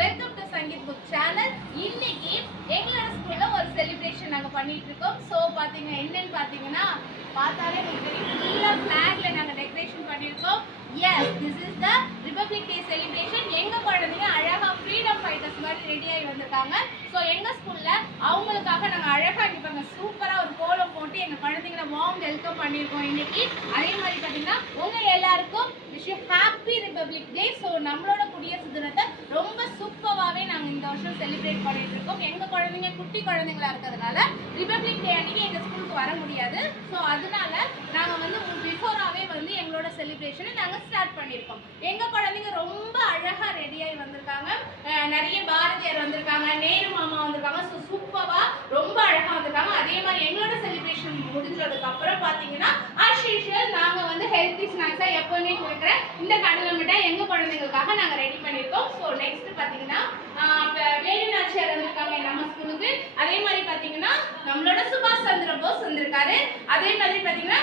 Welcome to Sangeet book channel. இன்னைக்கு எங்களோட ஸ்கூல்ல ஒரு செலிப்ரேஷன் நாங்க பண்ணிட்டு இருக்கோம். ஸோ பாத்தீங்க என்னன்னு பாத்தீங்கன்னா பார்த்தாலே ஃபுல்லா ஃபிளாக்ல நாங்க டெக்கரேஷன் பண்ணியிருக்கோம். Yes, this is the Republic Day celebration. எங்க குழந்தைங்க அழகா ஃப்ரீடம் ஃபைட்டர்ஸ் மாதிரி ரெடி ஆகி வந்திருக்காங்க. ஸோ எங்க ஸ்கூல்ல அவங்களுக்காக நாங்க அழகா இருப்பாங்க சூப்பரா ஒரு கோலம் போட்டு எங்க குழந்தைங்களை வார்ம் வெல்கம் பண்ணியிருக்கோம் இன்னைக்கு. அதே மாதிரி பாத்தீங்கன்னா உங்க எல்லாருக்கும் ஹாப்பி ரிபப்ளிக் டே. ஸோ நம்மளோட குடியரசு தினத்தை ரொம்ப சூப்பராகவே நாங்கள் இந்த வருஷம் செலிப்ரேட் பண்ணிட்டு இருக்கோம். எங்கள் குழந்தைங்க குட்டி குழந்தைங்களா இருக்கிறதுனால ரிபப்ளிக் டே அன்னைக்கு எங்கள் ஸ்கூலுக்கு வர முடியாது. ஸோ அதனால நாங்கள் வந்து பிஃபோராகவே வந்து எங்களோட செலிப்ரேஷனை நாங்கள் ஸ்டார்ட் பண்ணியிருக்கோம். எங்கள் குழந்தைங்க ரொம்ப அழகாக ரெடியாகி வந்திருக்காங்க. நிறைய பாரதியார் வந்திருக்காங்க, நேரு மாமா வந்திருக்காங்க. ஸோ சூப்பராக ரொம்ப அழகாக வந்திருக்காங்க. அதே மாதிரி எங்களோட செலிப்ரேஷன் முடிஞ்சதுக்கு அப்புறம் பார்த்தீங்கன்னா ஆஸ் யூஷுவல் நாங்கள் வந்து ஹெல்த்தி ஸ்நாக்ஸாக எப்போவுமே கொடுக்குற இந்த கடலை மிட்டாய் எங்கள் குழந்தைங்களுக்காக நாங்கள் ரெடி பண்ணியிருக்கோம். ஸோ நெக்ஸ்ட் பார்த்தீங்கன்னா வேலுநாச்சியார் வந்திருக்காங்க நம்ம ஸ்கூலுக்கு. அதே மாதிரி பார்த்தீங்கன்னா நம்மளோட சுபாஷ் சந்திர போஸ் வந்திருக்காரு. அதே மாதிரி பார்த்தீங்கன்னா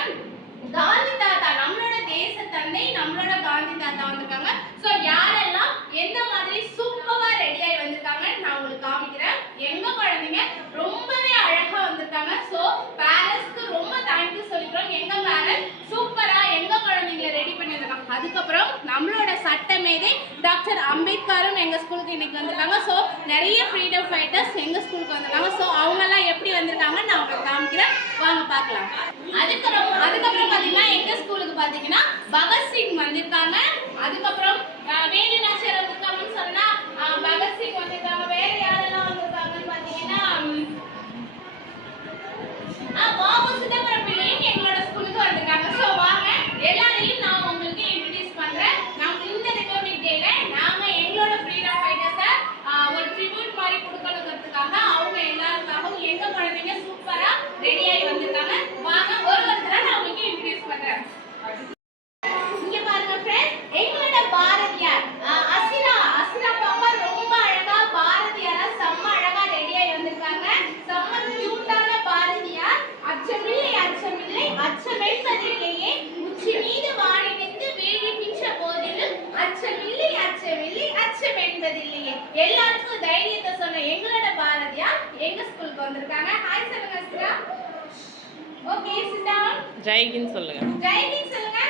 காந்தி தாத்தா, நம்மளோட தேச தந்தை நம்மளோட காந்தி தாத்தா வந்திருக்காங்க. ஸோ யாரெல்லாம் எந்த மாதிரி சூப்பரா ரெடியாகி வந்திருக்காங்க நான் உங்களுக்கு காமிக்கிறேன். எங்க குழந்தைங்க ரொம்பவே அழகா வந்திருக்காங்க. ஸோ பேரண்ட்ஸ்க்கு ரொம்ப தேங்க்யூ சொல்லிக்கிறோம். எங்க பேரண்ட்ஸ் சூப்பரா எங்க குழந்தைங்களை ரெடி பண்ணியிருக்காங்க. அதுக்கப்புறம் நம்மளோட சட்டமேதை டாக்டர் அம்பேத்கரும் எங்க ஸ்கூலுக்கு இன்னைக்கு வந்திருக்காங்க. ஸோ நிறைய ஃப்ரீடம் ஃபைட்டர்ஸ் எங்க ஸ்கூலுக்கு வந்திருக்காங்க. ஸோ அவங்கெல்லாம் எப்படி வந்திருக்காங்கன்னு நான் உங்களுக்கு காமிக்கிறேன், வாங்க பார்க்கலாம். அதுக்கப்புறம் பார்த்தீங்கன்னா எங்க ஸ்கூலுக்கு பார்த்தீங்கன்னா பகத்சிங் வந்திருக்காங்க. அதுக்கப்புறம் வேலுநாச்சியார் வந்திருக்காங்கன்னு சொன்னா பகத்சிங் வந்திருக்காங்க. வேற யாரெல்லாம் வந்திருக்காங்கன்னு பார்த்தீங்கன்னா சிதம்பரம் பிள்ளையும் எங்களோட ஸ்கூலுக்கு வந்திருக்காங்க. ஸோ வாங்க எல்லாரையும் நான் உங்களுக்கு இன்ட்ரடியூஸ் பண்றேன். நம்ம இந்த ரிபப்ளிக் டேல நாம எங்களோட ஃப்ரீடம் ஃபைட்டர்ஸை ஒரு ட்ரிபியூட் மாதிரி கொடுக்கணுங்கிறதுக்காக அவங்க எல்லாருக்காகவும் எங்க குழந்தைங்க சூப்பரா ரெடியாகி வந்திருக்காங்க. வாங்க ஒருத்தரா நான் உங்களுக்கு இன்ட்ரடியூஸ் பண்றேன். இங்க பாருங்க ஃப்ரெண்ட்ஸ், எங்களோட பாரதியார் அசிரா பாப்பா ரொம்ப அழகா பாரதியாரா செம்ம அழகா ரெடியாகி வந்திருக்காங்க. செம்ம கியூட்டான பாரதியார். அச்சமில்லை அச்சமென்பதில்லையே உச்சி மீது வாடி நின்று வீழ்கின்ற போதிலும் அச்சமில்லை அச்சமென்பதில்லையே. எல்லாருக்கும் தைரியத்தை சொன்ன எங்களோட பாரதியார் எங்க ஸ்கூலுக்கு வந்திருக்காங்க. ஹாய் சொல்லுங்க Asra. Okay, sit down. Jai Hind சொல்லுங்க. ஜெய் ஹிந்த் சொல்லுங்க.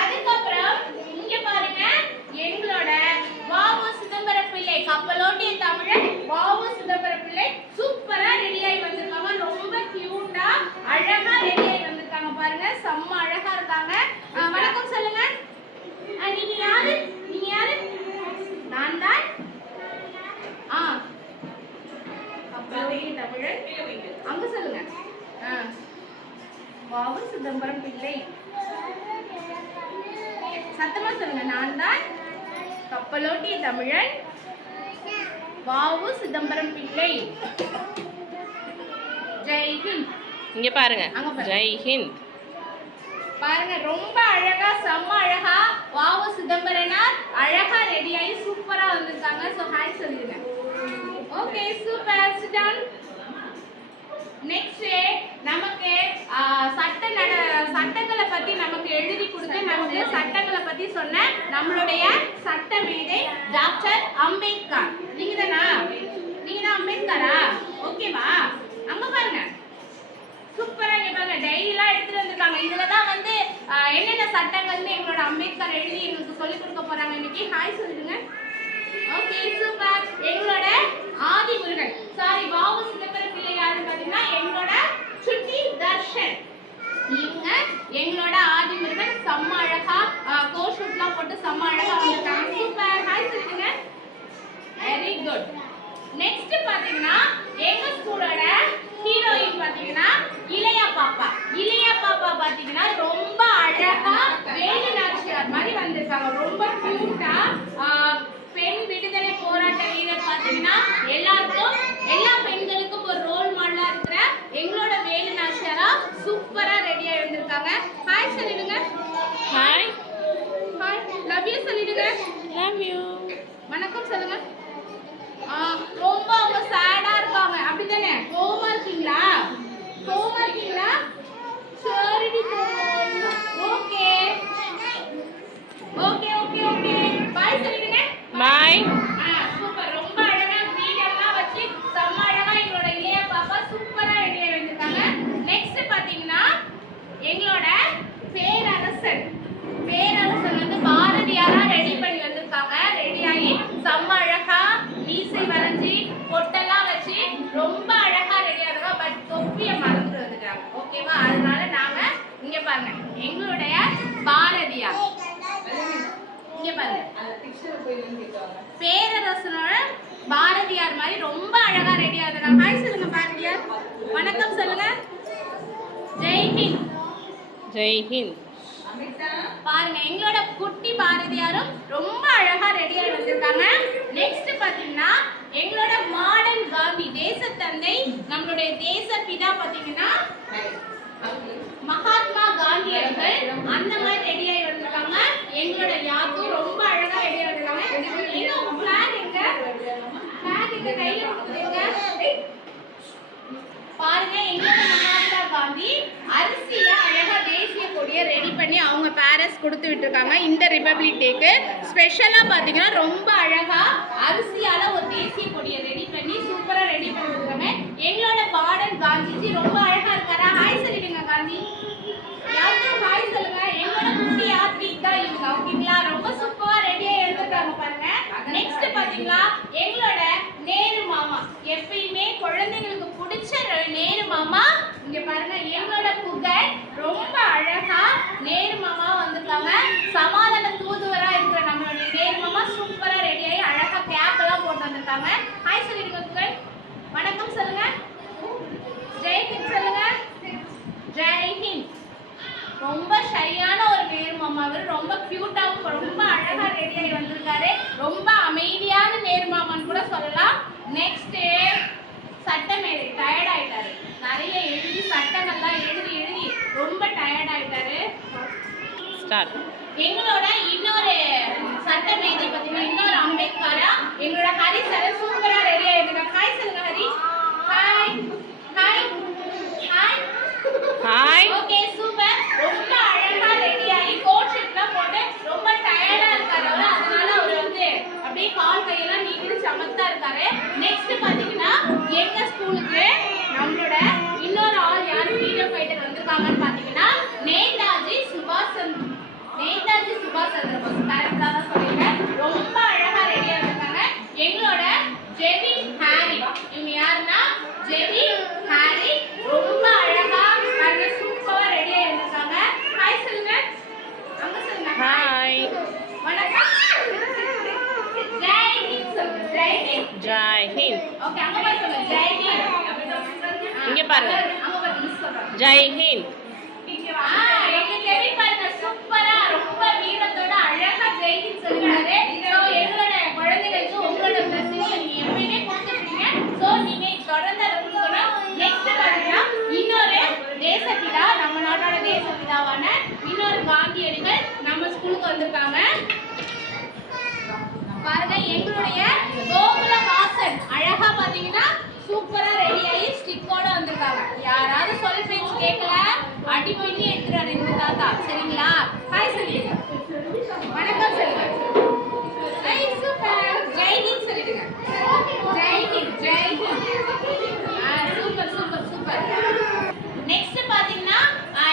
அதுக்கப்புறம் இங்க பாருங்க எங்களோட வாவு சிதம்பரம் பிள்ளை, கப்பலோட்டிய தமிழன் வாவு சிதம்பரம் பிள்ளை சூப்பரா ரெடியாகி வந்திருக்காங்க. ரொம்ப கியூட்டா அழகா ரெடியாகி வந்திருக்காங்க. பாருங்க செம்ம அழகா இருக்காங்க. வணக்கம் சொல்லுங்க. நீங்க யாரு? நான் தான் கப்பலோட்டிய தமிழன். அங்க சொல்லுங்க. வாவு சிதம்பரம் பிள்ளை. சத்தமா சொல்லுங்க. நான் தான் கப்பலோட்டிய தமிழன் வாவு சிதம்பரம் பிள்ளை. ஜெய் ஹிந்த். இங்க பாருங்க, ஜெய் ஹிந்த். பாருங்க ரொம்ப அழகா செம்ம அழகா வாவு சிதம்பரனார் அழகா ரெடியாகி சூப்பரா வந்திருக்காங்க. ஸோ ஹாய் சொல்லிடுங்க. Okay, super. Sit down. Next நமக்கு சட்டங்களை பத்தி நமக்கு எழுதி கொடுத்து நமக்கு சட்டங்களை பத்தி சொன்ன நம்மளுடைய சட்டமேதை டாக்டர் அம்பேத்கர். நீங்க தான் அம்பேத்கரா? ஓகேவா? அங்க பாருங்க சூப்பரா இங்க பாருங்க டைரிலாம் எடுத்துட்டு வந்திருக்காங்க. இதுலதான் வந்து என்னென்ன சட்டங்கள்னு எங்களோட அம்பேத்கர் எழுதி எங்களுக்கு சொல்லி கொடுக்க போறாங்க இன்னைக்கு. ஹாய் சொல்லிடுங்க. Okay, super. எங்களோட ஆதிமுருகன் வாவு சிதம்பரம் பிள்ளை யாருன்னு பாத்தீங்கன்னா எங்களோட சுட்டி தர்ஷன். இவங்க எங்களோட ஆதிமுருகன் செம்ம அழகா கோஷூட்லாம் போட்டு செம்ம அழகா வந்திருக்காங்க. சூப்பர். ஹாய் சொல்லிடுங்க. Very good. நெக்ஸ்ட் பாத்தீங்கன்னா எங்க ஸ்கூலோட ஹீரோயின் பாத்தீங்கன்னா இளையா பாப்பா பாத்தீங்கன்னா ரொம்ப அழகா வேலுநாச்சியார் மாதிரி வந்திருக்காங்க. ரொம்ப கியூட்டா பெண் விடுதலை போராட்ட வீரர் பாத்தீங்கன்னா எல்லா பெண்களுக்கும் ஒரு ரோல் மாடலா இருக்கிற எங்களோட வேலுநாச்சியாரா சூப்பரா ரெடியா இருந்திருக்காங்க. ஹாய் சொல்லிடுங்க. ஹாய். லவ் யூ சொல்லிடுங்க. Love you. வணக்கம் சொல்லுங்க. ரொம்ப அவங்க சேடா இருக்காங்க. அப்படிதானே? கோவமா இருக்கீங்களா? சரிடி. ஓகே. பாய் சொல்லிடுங்க. பாய். பேரரசன் பேரரசன் வந்து பாரதியாரா ரெடி பண்ணி வந்திருக்காங்க. ரெடி ஆகி செம்ம அழகா மீசை வரைஞ்சி பொட்டெல்லாம் வச்சு ரொம்ப அழகா ரெடியா இருக்கா. பட் தொப்பியை மறந்துட்டு வந்துட்டாங்க. ஓகேவா? அதனால நாங்க இங்க பாருங்க எங்களுடைய பாரதியார் இங்க பாருங்க பேரரசனோட பாரதியார் மாதிரி ரொம்ப அழகா ரெடியா இருக்காங்க. ஹாய் சொல்லுங்க பாரதியார். வணக்கம் சொல்லுங்க. ஜெய்ஹிந்த். ஜெய்ஹிந்த். பாருங்க எங்களோட குட்டி பாரதியாரும் ரொம்ப அழகா ரெடியா வந்திருக்காங்க. நெக்ஸ்ட் பாத்தீங்கன்னா எங்களோட மாடர்ன் காந்தி தேசத்தந்தை நம்மளுடைய தேசப்பிதா பாத்தீங்கன்னா மகாத்மா காந்தி அவர்கள் அந்த மாதிரி ரெடி ஆகி வந்திருக்காங்க. எங்களோட யாத்து ரொம்ப அழகா ரெடி ஆகி வந்திருக்காங்க. எங்க உங்க ஃபிளாக் எங்க? ஃபிளாக் எங்க கையில கொடுத்துருங்க. பாருங்க எங்களோட மகாத்மா காந்தி அரிசியில அழகா தேசிய கொடியை ரெடி பண்ணி அவங்க பேரண்ட்ஸ் கொடுத்து விட்டுருக்காங்க. இந்த ரிபப்ளிக் டேக்கு ஸ்பெஷலா பாத்தீங்கன்னா ரொம்ப அழகா அரிசியால ஒரு தேசிய கொடியை ரெடி பண்ணி சூப்பரா ரெடி பண்ணிருக்காங்க. எங்களோட மாடர்ன் காந்திஜி ரொம்ப அழகா இருக்காரா? ஹாய் சொல்லிடுங்க காந்தி. யாரும் ஹாய் சொல்லுங்க. எங்களோட குட்டி யாத்ரீக் தான் இவங்க. ஓகேங்களா? ரொம்ப சூப்பரா ரெடியா எடுத்துட்டாங்க பாருங்க. நெக்ஸ்ட் பாத்தீங்களா எங்களோட நேரு மாமா எப்பயுமே குழந்தைங்களுக்கு பிடிச்ச நேரு மாமா இங்க பாருங்க. எங்களோட புகழ் ரொம்ப அழகா நேரு மாமா வந்திருக்காங்க. சமாதான தூதுவரா இருக்கிற நம்மளுடைய நேரு மாமா சூப்பரா ரெடி ஆகி அழகா கேப் எல்லாம் போட்டு வந்திருக்காங்க. ஹாய் சொல்லிடுங்க புகழ். வணக்கம் சொல்லுங்க. ஜெய்ஹிந்த் சொல்லுங்க. ஜெய்ஹிந்த். ரொம்ப ஷையான ஒரு நேரு மாமா. அவர் ரொம்ப கியூட்டாவும் ரொம்ப அழகா ரெடி ஆகி வந்திருக்காரு. ரொம்ப அமைதியான நேரு மாமான்னு கூட சொல்லலாம். நெக்ஸ்ட் சட்டமேதை டயர்ட் ஆயிட்டாரு. நிறைய எழுதி சட்டங்கள்லாம் எழுதி எழுதி ரொம்ப டயர்ட் ஆயிட்டாரு. ஸ்டார்ட். எங்களோட இன்னொரு சட்டமேதை பார்த்தீங்கன்னா இன்னொரு அம்பேத்கரா எங்களோட ஹரி சார் சூப்பரா ரெடி ஆயிட்டாங்க. ஹாய் சொல்லுங்க Hari. Hi hi hi hi. Okay super. ரொம்ப அழகா ரெடி ஆகி கோட் ஷர்ட்லாம் போட்டு ரொம்ப டயர்டா இருக்காரு அவரு. அதனால அவர் வந்து அப்படியே கால் கையெல்லாம் நீட்டி சமத்தா இருக்காரு. நெக்ஸ்ட் பாத்தீங்கன்னா எங்க ஸ்கூலுக்கு நம்மளோட இன்னொரு ஆள் யார் ஃப்ரீடம் ஃபைட்டர் வந்திருக்காங்கன்னு பாத்தீங்கன்னா நேதாஜி சுபாஷ் சந்திர போஸ். கரெக்டா தான் சொல்லிருக்கேன். ரொம்ப அழகா ரெடியா இருக்காங்க. எங்களோட ஜெபி ஹாரி இவங்க யாருன்னா ஜெபி ஹாரி ரொம்ப அழகா நல்ல சூப்பரா ரெடியா இருக்காங்க. ஹாய் சொல்லுங்க. அங்க சொல்லுங்க. ஹாய். வணக்கம். ஜெய் ஹிந்த் சொல்லுங்க. ஜெய் ஹிந்த். ஜெய் ஹிந்த். ஓகே அங்க போய் சொல்லுங்க. ஜெய் ஹிந்த். இங்க பாருங்க. அங்க போய் மிஸ் சொல்றாங்க. ஜெய் ஹிந்த். எங்க ஜெபி பாருங்க சூப்பரா ரொம்ப வீரத்தோட அழகா ஜெய் ஹிந்த் சொல்றாரு. சோ எங்களோட குழந்தைகளுக்கு உங்களோட blessing நீங்க எப்பவுமே கொடுத்துட்டீங்க. சோ நீங்க தொடர்ந்து அதை கொடுக்கணும். நெக்ஸ்ட் பாத்தீங்கன்னா இன்னொரு தேசப்பிதா நம்ம நாட்டோட தேசப்பிதாவான இன்னொரு காந்தியடிகள் நம்ம ஸ்கூலுக்கு வந்திருக்காங்க. பாருங்க எங்களுடைய கோகுல வாசன் அழகா பாத்தீங்கன்னா சூப்பரா ரெடி ஆகி ஸ்டிக்கோட வந்திருக்காங்க. யாராவது சொல்ல பேச்சு கேட்கல அடி பண்ணி எடுத்துறாரு இந்த தாத்தா. சரிங்களா? ஹாய் சொல்லிடுங்க. வணக்கம் சொல்லுங்க. Hi super. ஜெய் ஹிந்த் சொல்லிடுங்க. Jai Hind. Jai Hind. Super super super. Next பாத்தீங்கன்னா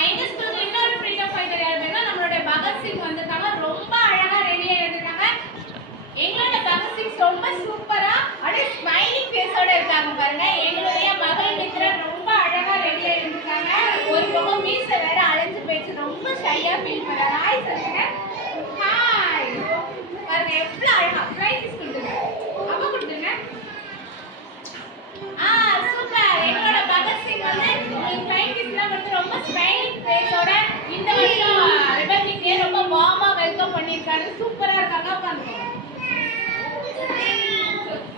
எங்க ஸ்கூலுக்கு இன்னொரு ஃப்ரீடம் ஃபைட்டர் யாருன்னா நம்மளுடைய பகத்சிங் வந்திருக்காங்க. ரொம்ப அழகா ரெடி ஆகி வந்திருக்காங்க. எங்களோட பகத்சிங் ரொம்ப சூப்பரா அப்படியே ஸ்மைலிங் ஃபேஸோட இருக்காங்க பாருங்க. எங்களுடைய மகள் மித்ரன் ரொம்ப அழகா ரெடி ஆகி இருக்காங்க. ஒரு பக்கம் மீசை வேற அலைஞ்சு போயிடுச்சு. ரொம்ப ஷையா ஃபீல் பண்றாங்க. ஹாய் சொல்லுங்க. ஹாய் பாருங்க எவ்வளவு அழகா ஃப்ளைட் கிஸ் கொடுத்துருங்க. அப்ப கொடுத்துருங்க. சூப்பர். எங்களோட பகத்சிங் வந்து உங்களுக்கு ஃப்ளைட் கிஸ்லாம் வந்து ரொம்ப ஸ்மைலிங் ஃபேஸோட இந்த வருஷம் ரிபப்ளிக் டே ரொம்ப வார்மா வெல்கம் பண்ணிருக்காரு. சூப்பரா இருக்காங்க. உட்காந்துக்கோங்க.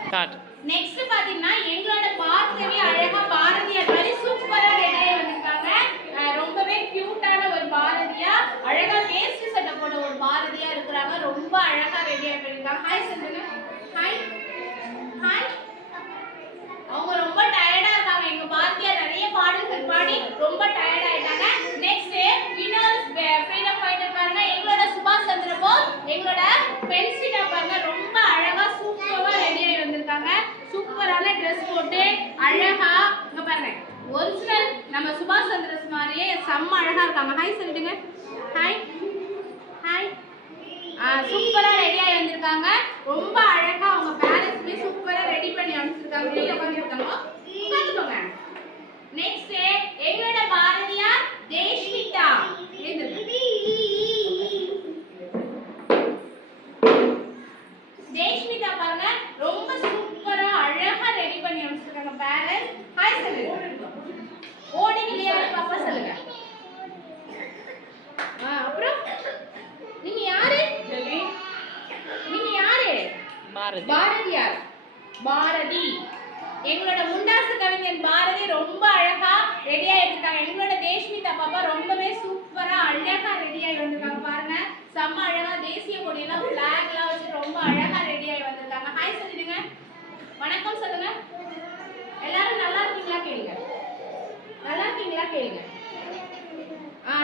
ஸ்டார்ட். நெக்ஸ்ட் பாத்தீங்கன்னா எங்களோட பார்க்கவே அழகா பாரதியார் மாதிரி சூப்பரா ரெடி ஆகி வந்திருக்காங்க. ரொம்பவே கியூட்டான ஒரு பாரதியா அழகா வேஸ்ட் சட்டை போட்ட ஒரு பாரதியா இருக்கிறாங்க. ரொம்ப அழகா ரெடி ஆகி வந்திருக்காங்க. ஹாய் சொல்லுங்க. Hi hi. அவங்க ரொம்ப டயர்டா இருக்காங்க. எங்க பாரதியார் நிறைய பாடல்கள் பாடி ரொம்ப டயர்ட் ஆயிட்டாங்க. நெக்ஸ்ட் இன்னொரு ஃப்ரீடம் ஃபைட்டர் பாருங்க எங்களோட சுபாஷ் சந்திர போஸ் எங்களோட பென்சிலா பாருங்க ரொம்ப அழகா சூப்பரா ரெடி ஆகி வந்திருக்காங்க. சூப்பரான ட்ரெஸ் போட்டு அழகா இங்க பாருங்க ஒரிஜினல் நம்ம சுபாஷ் சந்திர மாதிரியே செம்ம அழகா இருக்காங்க. ஹாய் சொல்லிடுங்க. ஹாய் சூப்பரா ரெடியாகி வந்திருக்காங்க. ரொம்ப அழகா அவங்க பேரண்ட்ஸ்மே சூப்பரா ரெடி பண்ணி அனுப்பிச்சிருக்காங்க. வெளியில உட்காந்துருக்காங்க. உட்காந்துக்கோங்க. நெக்ஸ்ட் எங்களோட பாரதியார் தேஷ்மிதா. தேஷ்மிதா பாருங்க ரொம்ப சூப்பரா அழகா ரெடி பண்ணி அனுப்பிச்சிருக்காங்க. பேரண்ட்ஸ் ஹாய் சொல்லுங்க. ஓடி விளையாடு பாப்பா சொல்லுங்க. அப்புறம் நீங்க யாரு? நீங்க யாரு? பாரதி. பாரதியார். பாரதி. எங்களோட முண்டாசு கவிஞன் பாரதி ரொம்ப அழகா ரெடி ஆயிருக்காங்க. எங்களோட தேஷ்மிதா பாப்பா ரொம்பவே சூப்பரா அழகா ரெடி ஆகி வந்திருக்காங்க. பாருங்க செம்ம அழகா தேசிய கொடியெல்லாம் ஃபிளாக்லாம் வச்சு ரொம்ப அழகா ரெடி ஆகி வந்திருக்காங்க. ஹாய் சொல்லிடுங்க. வணக்கம் சொல்லுங்க. எல்லாரும் நல்லா இருக்கீங்களா கேளுங்க. நல்லா இருக்கீங்களா கேளுங்க.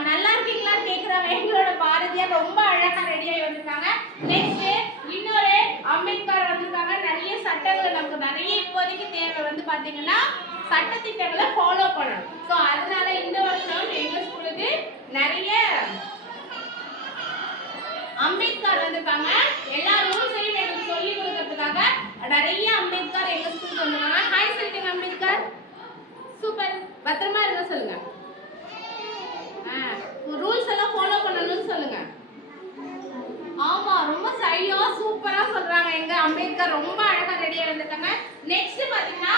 நல்லா இருக்கீங்களா கேக்குறாங்க. எங்களோட பாரதியார் ரொம்ப அழகா ரெடி ஆகி வந்திருக்காங்க. நெக்ஸ்ட் இன்னொரு அம்பேத்கர் வந்திருக்காங்க. நிறைய சட்டங்கள் நமக்கு நிறைய இப்போதைக்கு தேவை வந்து பாத்தீங்கன்னா சட்டத்திட்டங்களை ஃபாலோ பண்ணணும். ஸோ அதனால இந்த வருஷம் எங்க ஸ்கூலுக்கு நிறைய அம்பேத்கர் வந்திருக்காங்க. எல்லா ரூல்ஸையும் எங்களுக்கு சொல்லி கொடுக்கறதுக்காக நிறைய அம்பேத்கர் எங்க ஸ்கூலுக்கு வந்திருக்காங்க. ஹாய் சொல்லிட்டுங்க அம்பேத்கர். சூப்பர். பத்திரமா இருங்க சொல்லுங்க. ரூல்ஸ் எல்லாம் ஃபாலோ பண்ணணும்னு சொல்லுங்க. ஆமா ரொம்ப சரியா சூப்பரா சொல்றாங்க. எங்க அம்பேத்கர் ரொம்ப அழகா ரெடியா வந்திருக்காங்க. நெக்ஸ்ட் பாத்தீங்கன்னா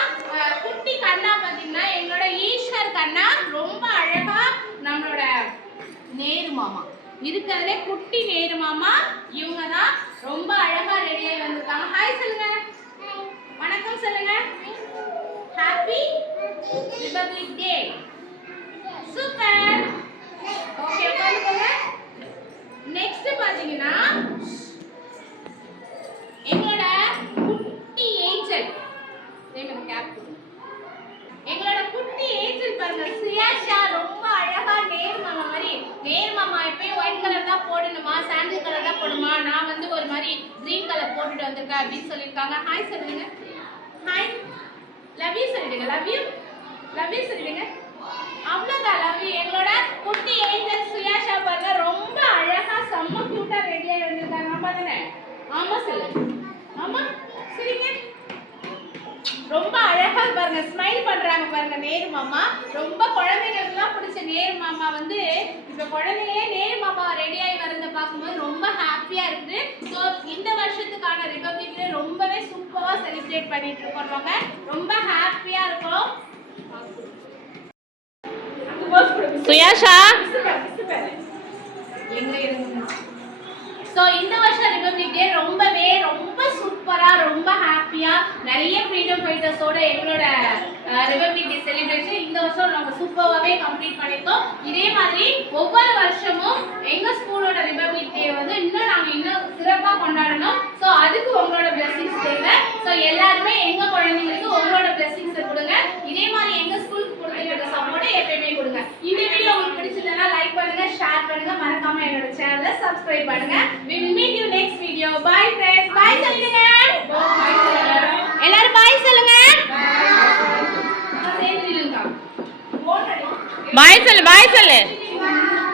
குட்டி கண்ணா பாத்தீங்கன்னா எங்களோட ஈஸ்வர் கண்ணா ரொம்ப அழகா நம்மளோட நேரு மாமா இருக்கிறதுலே குட்டி நேரு மாமா இவங்க தான் ரொம்ப அழகா ரெடியா வந்திருக்காங்க. ஹாய் சொல்லுங்க. வணக்கம் சொல்லுங்க. ஹாப்பி ரிபப்ளிக் டே. சூப்பர். ஓகே உட்காந்துக்கோங்க. நெக்ஸ்ட் பாத்தீங்கன்னா எங்களோட குட்டி ஏஞ்சல் எங்களோட குட்டி ஏஞ்சல் பாருங்க சியாஷா ரொம்ப அழகா நேர் மாமா மாதிரி. நேர் மாமா எப்பயும் ஒயிட் கலர் தான் போடணுமா சாண்டில் கலர் தான் போடுமா, நான் வந்து ஒரு மாதிரி கிரீன் கலர் போட்டுட்டு வந்திருக்கேன் அப்படின்னு சொல்லியிருக்காங்க. ஹாய் சொல்லுங்க. ஹாய் லவ் யூ சொல்லிடுங்க. Love you. லவ் யூ சொல்லிடுங்க. அவ்வளோதான் லவ் யூ. எங்களோட குட்டி ஏஞ்சல் சுயாஷா பாருங்க ரொம்ப அழகா செம்ம கியூட்டா ரெடியா வந்திருக்காங்க. ஆமா தானே? ஆமா சொல்லுங்க. ஆமா சரிங்க. ரொம்ப அழகா பாருங்க ஸ்மைல் பண்றாங்க பாருங்க நேரு மாமா. ரொம்ப குழந்தைகளுக்குலாம் பிடிச்ச நேரு மாமா வந்து இப்ப குழந்தைங்களே நேரு மாமா ரெடி ஆகி வரத பார்க்கும்போது ரொம்ப ஹாப்பியா இருக்குது. ஸோ இந்த வருஷத்துக்கான ரிபப்ளிக் டே ரொம்பவே சூப்பரா செலிப்ரேட் பண்ணிட்டு இருக்கோம். ரொம்ப ஹாப்பியா இருக்கும். சுயாஷா. ஸோ இந்த வருஷம் ரிபப்ளிக் டே ரொம்ப சூப்பரா ரொம்ப ஹாப்பியா நிறைய ஃப்ரீடம் ஃபைட்டர்ஸோட எங்களோட ரிபப்ளிக் டே செலிப்ரேஷன் இந்த வருஷம் நம்ம சூப்பராகவே கம்ப்ளீட் பண்ணியிருக்கோம். இதே மாதிரி ஒவ்வொரு வருஷமும் எங்க ஸ்கூலோட ரிபப்ளிக் டே வந்து இன்னும் சிறப்பாக கொண்டாடணும். ஸோ அதுக்கு உங்களோட பிளெஸிங்ஸ் தேவை. ஸோ எல்லாருமே எங்க குழந்தைங்களுக்கு உங்களோட பிளெஸிங்ஸை கொடுங்க. இதே மாதிரி எங்க ஸ்கூலுக்கு கொடுத்துருக்க சப்போர்ட்டை எப்பயுமே கொடுங்க. இந்த வீடியோ உங்களுக்கு பிடிச்சதுன்னா லைக் பண்ணுங்க, ஷேர் பண்ணுங்க, மறக்காம என்னோட சேனலை சப்ஸ்கிரைப் பண்ணுங்க. We will meet you next video. Bye friends. Bye சொல்லுங்க. எல்லாரும் bye சொல்லுங்க. பாய் சொல்லு. பாய் சொல்லு.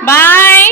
பாய்.